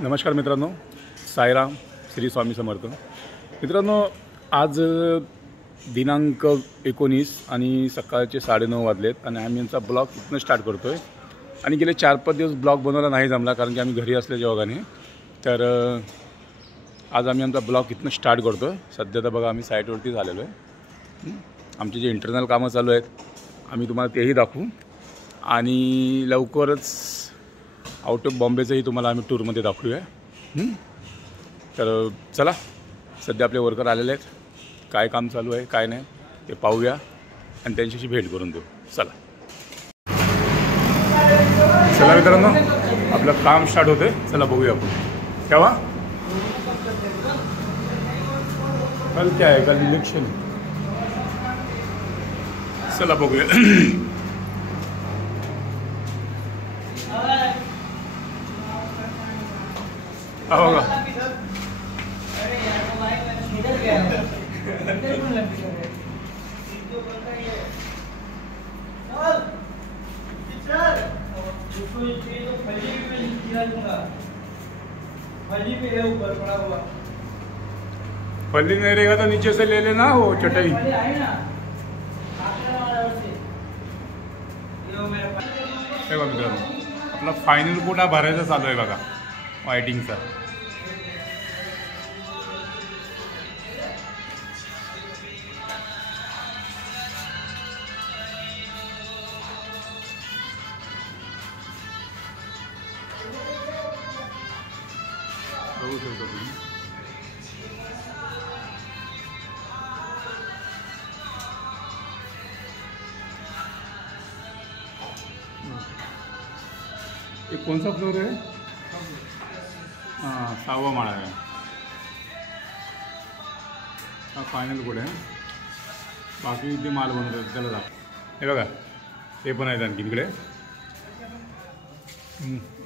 नमस्कार मित्रांनो, साईराम, श्री स्वामी समर्थ. मित्रांनो, आज दिनांक 19 आणि सकाळचे 9:30 वाजलेत आणि आम्ही यांचा ब्लॉग इथनं स्टार्ट करतो आहे. आणि गेले 4-5 दिवस ब्लॉग बनवायला नाही जमला कारण की आम्ही घरी असल्याच्या ओघाने. तर आज आम्ही आमचा ब्लॉग इथनं स्टार्ट करतो आहे. सध्या तर बघा आम्ही साईटवरती झालेलो आहे. आमचे जे इंटरनल कामं चालू आहेत आम्ही तुम्हाला तेही दाखवू आणि लवकरच आउट ऑफ बॉम्बेचंही तुम्हाला आम्ही टूरमध्ये दाखवूया. तर चला, सध्या आपले वर्कर आलेले आहेत. काय काम चालू आहे काय नाही ते पाहूया आणि त्यांच्याशी भेट करून देऊ. चला चला मित्रांनो, आपलं काम स्टार्ट होतं आहे. चला बघूया आपण. केव्हा कल क्या आहे? कल इलेक्शन. चला बघूया. हो का? फली नहीं रहेगा तो नीचे से ले लेना वो चटाई. बघा मित्रांनो, आपला फायनल कोटा भरायचा चालू आहे बघा, वायटिंगचा. बघू शकतो तुम्ही. ये कौन सा फ्लोर है? हाँ, 6वा माळा आहे. हा फायनल कोड आहे. बाकी इथे माल बनवतो त्याला जा. हे बघा, ते पण आहेत आणखी इकडे.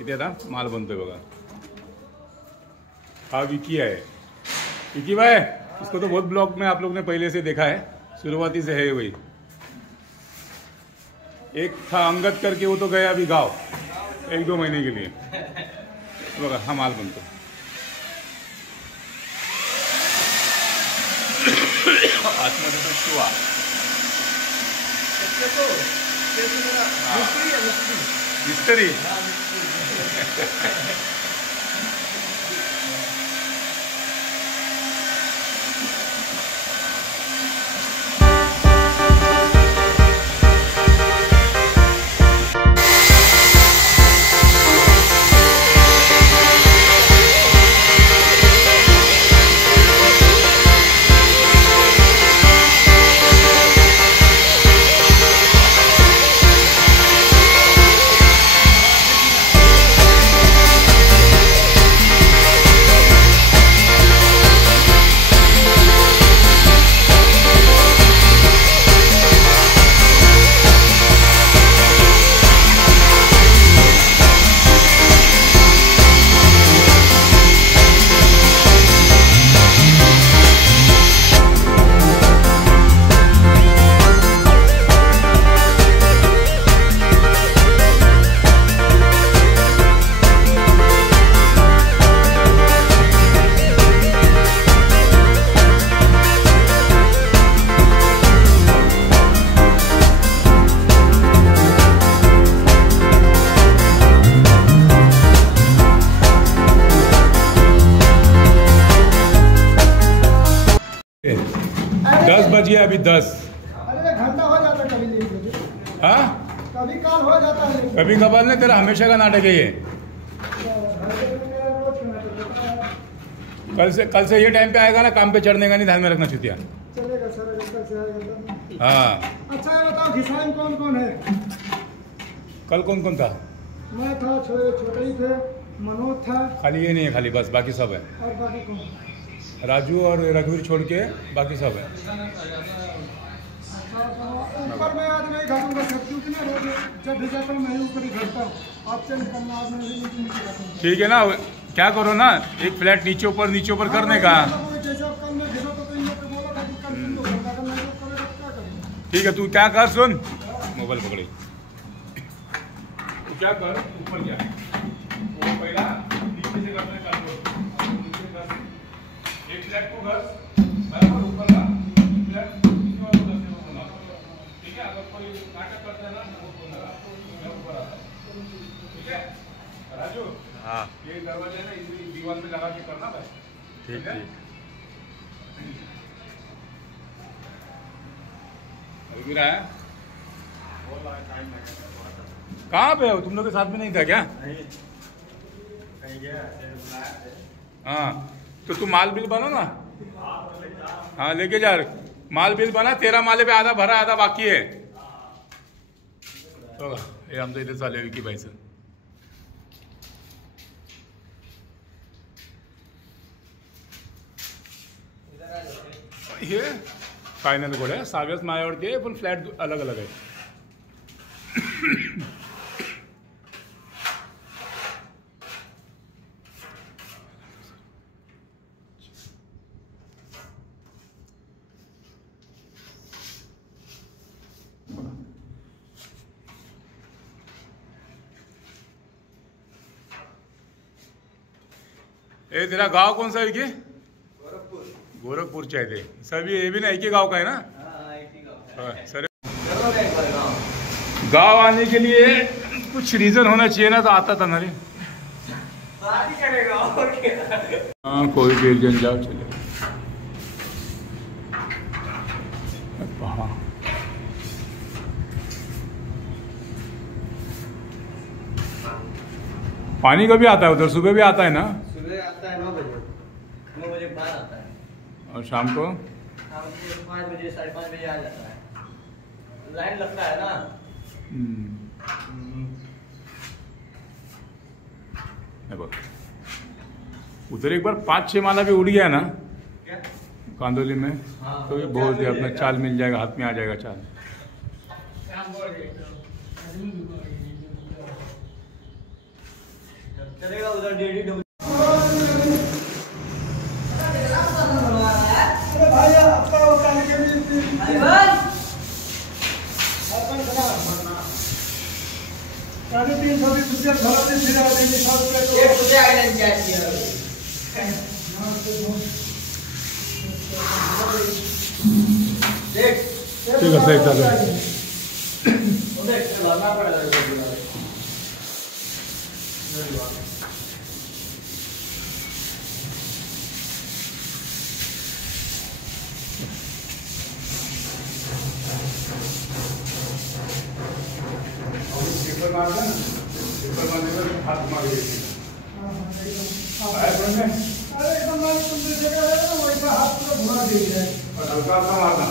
इथे आता माल बनतोय बघा. हा विकी है. विकी भाई, इसको तो बहुत ब्लॉग में आप लोग ने पहले से देखा है, शुरुआती से है वही. एक था अंगद करके, वो तो गया अभी गाँव 1-2 महीने के लिए. बघा हा माल बनतो. आतमध्ये तो शिवा मिस्त्री. बजिए अभी 10. अरे घंटा हो जाता है कभी नहीं. हाँ, कभी काल हो जाता है. कभी कभार नहीं, तेरा हमेशा का नाटक है ये. कल से ये टाइम पे आएगा ना, काम पे चढ़ने का नहीं, ध्यान में रखना छुट्टियाँ. चलेगा सर. हाँ. अच्छा ये बताओ, घिसाई में कौन कौन है? कल कौन कौन था? मैं था, छोटे ही थे, मनोज था. खाली ये नहीं है, खाली बस, बाकी सब है. और बाकी कौन? राजू और रघुवीर छोड़ के बाकी सब है. ऊपर मैं आज नहीं घटूंगा सर, क्योंकि ना रोज जब भी जाता हूँ मैं ही ऊपर ही घटता हूँ. आपसे निकलना आज मैं नीचे घटता हूँ. ठीक है ना, क्या करो ना, एक फ्लैट नीचे ऊपर करने का. ठीक है, तू क्या कर, सुन, मोबाइल पकड़े. तू क्या कर, ऊपर जा, वो पहला नीचे से करना चालू करो। नीचे कर एक फ्लैट को घर बराबर ऊपर का फ्लैट नीचे वाला घर से होना। ठीक है, अगर कोई नाटक करता है ना वो बोलना मैं ऊपर आता हूँ। ठीक है राजू? हाँ, ये दरवाजा ना इसी दीवार में लगा के करना भाई। ठीक है, अभी रहा है। कहाँ पे हो तुम लोग? के साथ में नहीं था क्या? हाँ, तो तू माल बिल बना ना। हाँ लेके जा, माल बिल बना। 13 माले पे आधा भरा आधा बाकी है। तो ये आमचं इथे चालू आहे विकी भाईचं। हे फायनल गोड्या सहाव्याच माझ्यावरती आहे, पण फ्लॅट अलग अलग आहे। ए तेरा गांव कौन सा है विकी? गोरखपुर। गोरखपुर आहे ते सभी। ये भी ना एक ही गांव का है ना? हाँ, सर गांव आने के लिए कुछ रीजन होना चाहिए ना, तो आता था ना रे। हाँ कोई भी एक जन जाओ चले। हाँ पानी कभी आता है उधर? सुबह भी आता है ना? सुबह आता है 9 बजे, 9 बजे बाद आता है। और शाम को? शाम को 5 बजे 5:30 बजे आ जाता है। लाइन लगता है ना। बघ उधर एक बार 5-6 माला भी उड़ गया ना क्या? कांदोली में। हाँ, तो ये बहुत है, अपना चाल मिल जाएगा, हाथ में आ जाएगा चाल। चलेगा उधर 1.5। अरे भाई आपका वो काले के साढ़े 320 रुपया धरा दे, फिर आ देंगे 7 रुपये तो ये पूजा आइलैंड क्या है? देख ठीक है सही चालू है। उधर चलना पड़ेगा। पेपर मारना ना, पेपर मारने में हाथ मार देंगे। अरे एकदम मार तुमने जगह है ना वहीं पर हाथ पूरा घुमा दिया है। और हल्का सा मारना।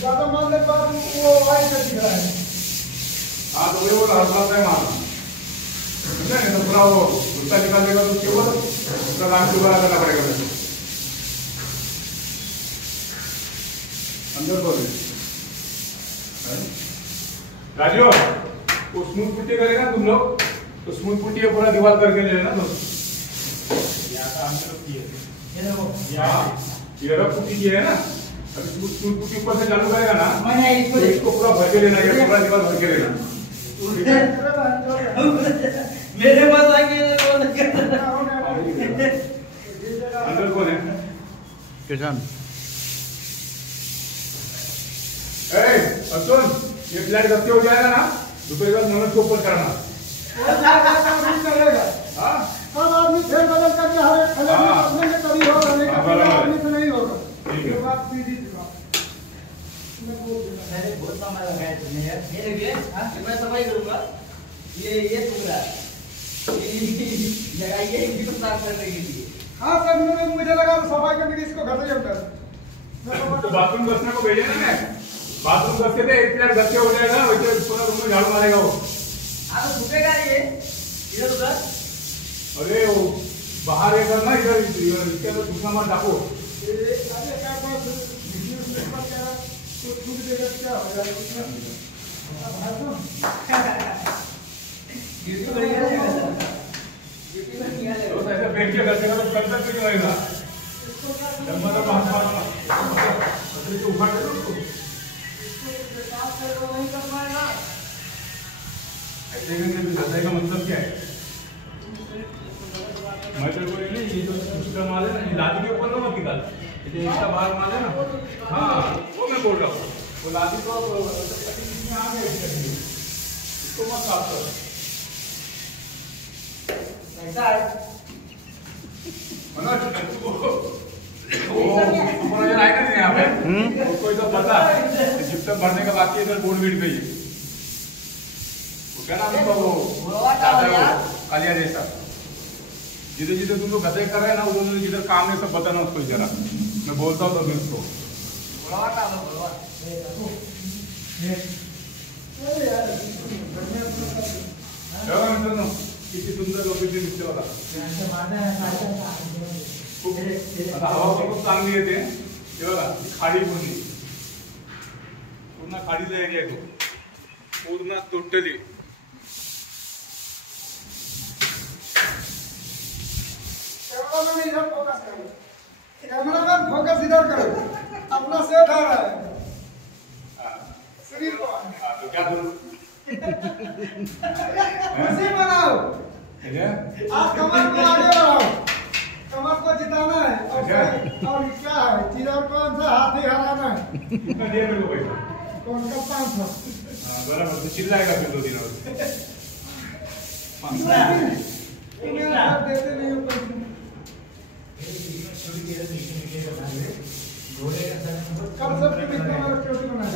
ज्यादा मारने के बाद वो वाइट का दिख रहा है। हाँ तो वही बोला हल्का सा ही मारना। नहीं तो पूरा वो उल्टा निकाल देगा तो केवल उसका लाइन दोबारा करना पड़ेगा मेरे को। अंदर बोले राजू, वो स्मूथ पुट्टी करेगा तुम लोग तो स्मूथ पुट्टी है पूरा दीवार करके ले लेना। तो ये रफ पुट्टी की है ना, अभी स्मूथ पुट्टी ऊपर से चालू करेगा ना तो इसको पूरा भर के लेना, ये पूरा दीवार भर के लेना। मेरे पास आके अंदर कौन है? किसान। सुन, ये फ्लैट गत्ते हो जाएगा ना दोपहर बाद मनोज को ऊपर चढ़ना। चलेगा हाँ सब आदमी फेर बदल करके हर एक खले में अपने में कभी होगा नहीं, कभी आदमी से नहीं होगा। ठीक है। ये बात सीधी सी बात। मैं बोल देना। मैंने बहुत समय लगाया तुमने यार। मेरे लिए मैं सफाई करूंगा। ये टुकड़ा लगाइए इसको साफ करने के लिए। हाँ सर, मुझे लगा सफाई करने की इसको घर से जमता तो बाथरूम घसने को भेजे ना मैं, बाथरूम घस के एक फ्लैट घस के हो जाएगा, वैसे पूरा रूम में झाड़ू मारेगा वो। हाँ तो झुकेगा ये इधर उधर। अरे वो बाहर ये करना, इधर इसके अंदर सूखना मत डाको। अरे क्या बात क्या तो छूट देगा क्या हो जाएगा? ड्यूटी बढ़िया है। ड्यूटी में निकालेगा। तो ऐसे फेंक के घसेगा तो कल तक नहीं होएगा। जब मतलब बाहर पत्थर से उखाड़ दे उसको। नहीं कर पाएगा। ऐसे भी घसाई का मतलब क्या है? मैत्री ये जो दूसरा माल है ना, ये लादी के ऊपर ना मत निकाल, ये इसका बाहर माल है ना, हाँ वो मैं बोल रहा हूँ, वो लादी को इसमें आ गया, इसको मत साफ करो। ऐसा है मनोज, ऊपर जो आएगा नहीं यहाँ पे, उसको इधर पता जिप्सम भरने का बाकी इधर बोर्ड बीट पे ही क्या नाम है वो कालिया जैसा, जिधर जिधर तुम लोग गद्दे कर रहे हैं ना, उधर जिधर काम है सब बताना उसको जरा, मैं बोलता हूँ तो उसको मित्रांनो किती सुंदर लोकेशन दिसते बघा, आता हवा पण खूप चांगली येते, हे बघा खाडी पूर्ण खाडीचा एरिया आहे तो पूर्ण टोटली। कैमरामैन फोकस इधर करो, अपना सेट आ रहा है। शरीर को तो क्या करूं, खुशी बनाओ, आज कमर को आगे बढ़ाओ, कमर को जिताना है और क्या है चीज और कौन सा हाथी हराना है, कितना दिया मेरे को पैसा, कौन का 500 बराबर तो चिल्लाएगा फिर 2 दिनों देते नहीं हो पैसे। कल सब कितना छोटी बनाया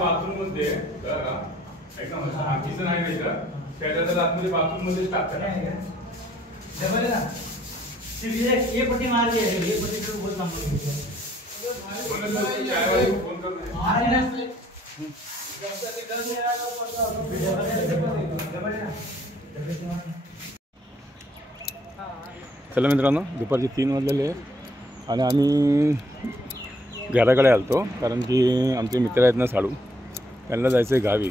बाथरूम मध्ये किचन आहे ना इथं, त्याच्या आतमध्ये बाथरूम मध्येच टाकतात डबल है ना, सिर्फ ये पट्टी मार दिया है, ये पट्टी तो बहुत लंबी है। फोन कर चला मित्रांनो, दुपारचे 3 वाजलेले आहेत आणि आम्ही घराकडे आलतो, कारण की आमचे मित्र आहेत ना साडू, त्यांना जायचं आहे गावी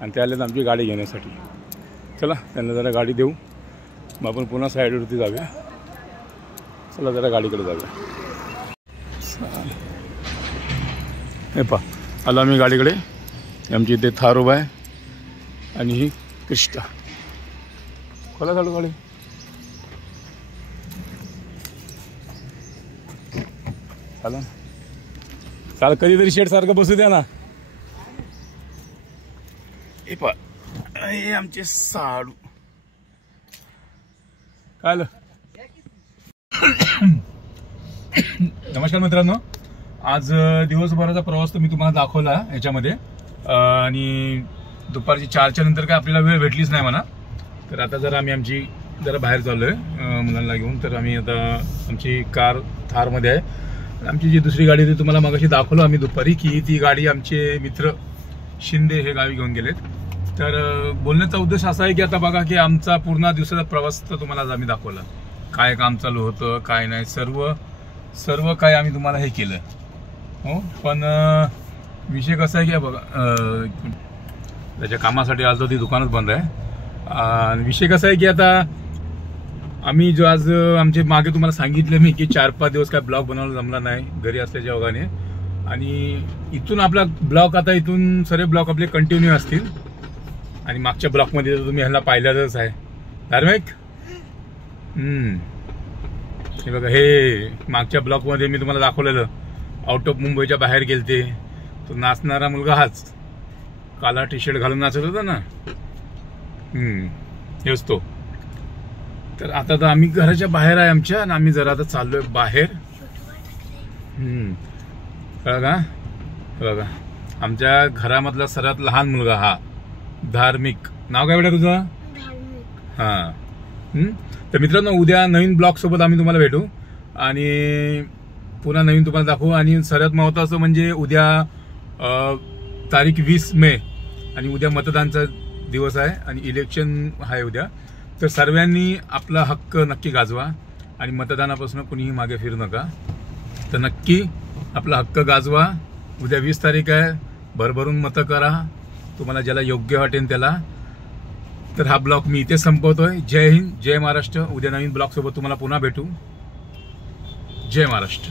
आणि ते आलेत आमची गाडी घेण्यासाठी। चला त्यांना जरा गाडी देऊ, मग आपण पुन्हा साईडवरती जाऊया। चला जरा गाडीकडे जाऊया। हे पहा आलो आम्ही गाडीकडे, आमची इथे थार उभा आहे आणि ही क्रिस्टा। खोला चालू गाडी, चाला चाल, कधीतरी शेड सारखं बसू द्या ना। हे पहा हे आमचे साडू, काय आलं? नमस्कार मित्रांनो, आज दिवसभराचा प्रवास तर मी तुम्हाला दाखवला याच्यामध्ये, आणि दुपारची 4च्या नंतर काय आपल्याला वेळ भेटलीच नाही म्हणा, तर आता जरा आम्ही आमची जरा बाहेर चाललोय मुलांना घेऊन। तर आम्ही आता आमची कार थारमध्ये आहे, आमची जी दुसरी गाडी होती तुम्हाला मगाशी दाखवलं आम्ही दुपारी, की ती गाडी आमचे मित्र शिंदे हे गावी घेऊन गेलेत। तर बोलण्याचा उद्देश असा आहे की आता बघा की आमचा पूर्ण दिवसाचा प्रवास तर तुम्हाला आज आम्ही दाखवला, काय काम चालू होतं काय नाही, सर्व काय आम्ही तुम्हाला हे केलं हो। पण विषय कसा आहे की बघा, त्याच्या कामासाठी आलो ती दुकानच बंद आहे। विषय कसा आहे की आता आम्ही जो आज आमचे मागे तुम्हाला सांगितलं मी की 4-5 दिवस काय ब्लॉग बनवायला जमला नाही घरी असल्याच्या ओघाने, आणि इथून आपला ब्लॉग आता इथून सर्व ब्लॉग आपले कंटिन्यू असतील, आणि मागच्या ब्लॉकमध्ये तुम्ही ह्याला पाहिल्याच आहे धार्मिक। हे बघा हे मागच्या ब्लॉकमध्ये मी तुम्हाला दाखवलेलं, आउट ऑफ मुंबईच्या बाहेर गेलते, तो नाचणारा मुलगा हाच, काला टी-शर्ट घालून नाचत होता ना, हेच तो। तर आता तर आम्ही घराच्या बाहेर आहे आमच्या, आणि आम्ही जरा आता चाललोय बाहेर। बघा बघा आमच्या घरामधला सर्वात लहान मुलगा हा धार्मिक, नाव काय बेटा तुझं? हा। तर मित्रांनो, उद्या नवीन ब्लॉग सोबत आम्ही तुम्हाला भेटू आणि पुन्हा नवीन तुम्हाला दाखवू। आणि सर्वात महत्त्वाचं म्हणजे उद्या तारीख 20 मे आणि उद्या मतदानचा दिवस आहे आणि इलेक्शन आहे उद्या, तर सर्वांनी आपला हक्क नक्की गाजवा आणि मतदानापासून कुणीही मागे फिरू नका। तर नक्की आपला हक्क गाजवा, उद्या 20 तारीख आहे, भरभरून मतं करा तुम्हाला ज्याला योग्य वाटेल त्याला। तर हा ब्लॉग मी इथे संपवतोय। जय हिंद, जय महाराष्ट्र। उद्या नवीन ब्लॉग सोबत तुम्हाला पुन्हा भेटू। जय महाराष्ट्र।